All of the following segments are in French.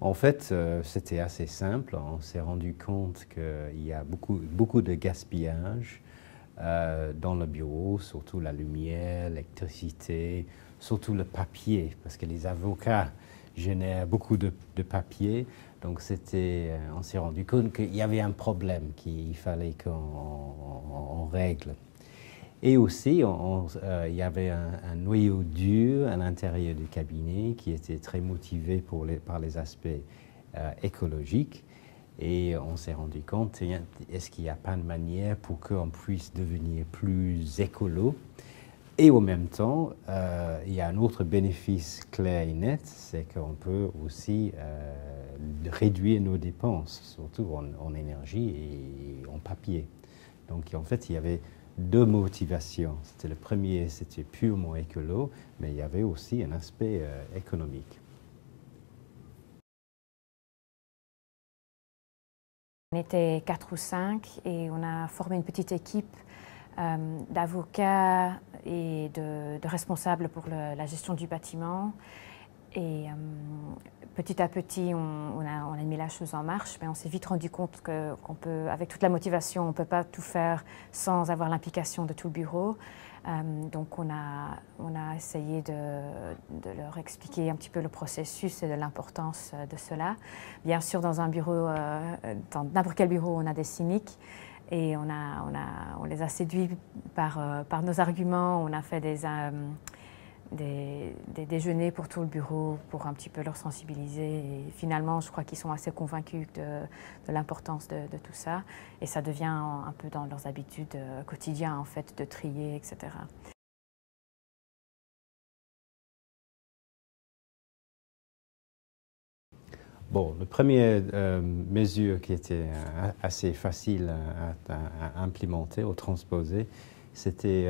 En fait, c'était assez simple. On s'est rendu compte qu'il y a beaucoup de gaspillage dans le bureau, surtout la lumière, l'électricité, surtout le papier, parce que les avocats génèrent beaucoup de papier. Donc, on s'est rendu compte qu'il y avait un problème qu'il fallait qu'on règle. Et aussi, il y avait un noyau dur à l'intérieur du cabinet qui était très motivé par les aspects écologiques. Et on s'est rendu compte, est-ce qu'il n'y a pas de manière pour qu'on puisse devenir plus écolo? Et en même temps, il y a un autre bénéfice clair et net, c'est qu'on peut aussi réduire nos dépenses, surtout en énergie et en papier. Donc en fait, il y avait deux motivations. Le premier, c'était purement écolo, mais il y avait aussi un aspect économique. On était 4 ou 5 et on a formé une petite équipe d'avocats et de responsables pour la gestion du bâtiment. Et petit à petit, on a mis la chose en marche, mais on s'est vite rendu compte qu'on peut, avec toute la motivation, on ne peut pas tout faire sans avoir l'implication de tout le bureau. Donc on a essayé de leur expliquer un petit peu le processus et de l'importance de cela. Bien sûr, dans un bureau, dans n'importe quel bureau, on a des cyniques. Et on les a séduits par nos arguments. On a fait des déjeuners pour tout le bureau pour un petit peu leur sensibiliser. Et finalement, je crois qu'ils sont assez convaincus de l'importance de tout ça. Et ça devient un peu dans leurs habitudes quotidiennes, en fait, de trier, etc. Bon, la première mesure qui était assez facile à implémenter ou transposer, c'était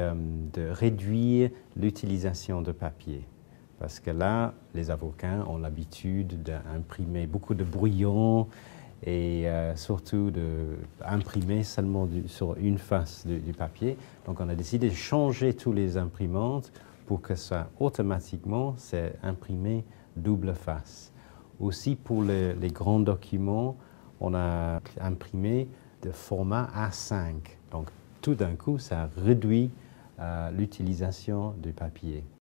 de réduire l'utilisation de papier. Parce que là, les avocats ont l'habitude d'imprimer beaucoup de brouillons et surtout d'imprimer seulement sur une face du papier. Donc on a décidé de changer tous les imprimantes pour que ça, automatiquement, c'est imprimé double face. Aussi, pour les grands documents, on a imprimé de format A5. Donc, tout d'un coup, ça réduit l'utilisation du papier.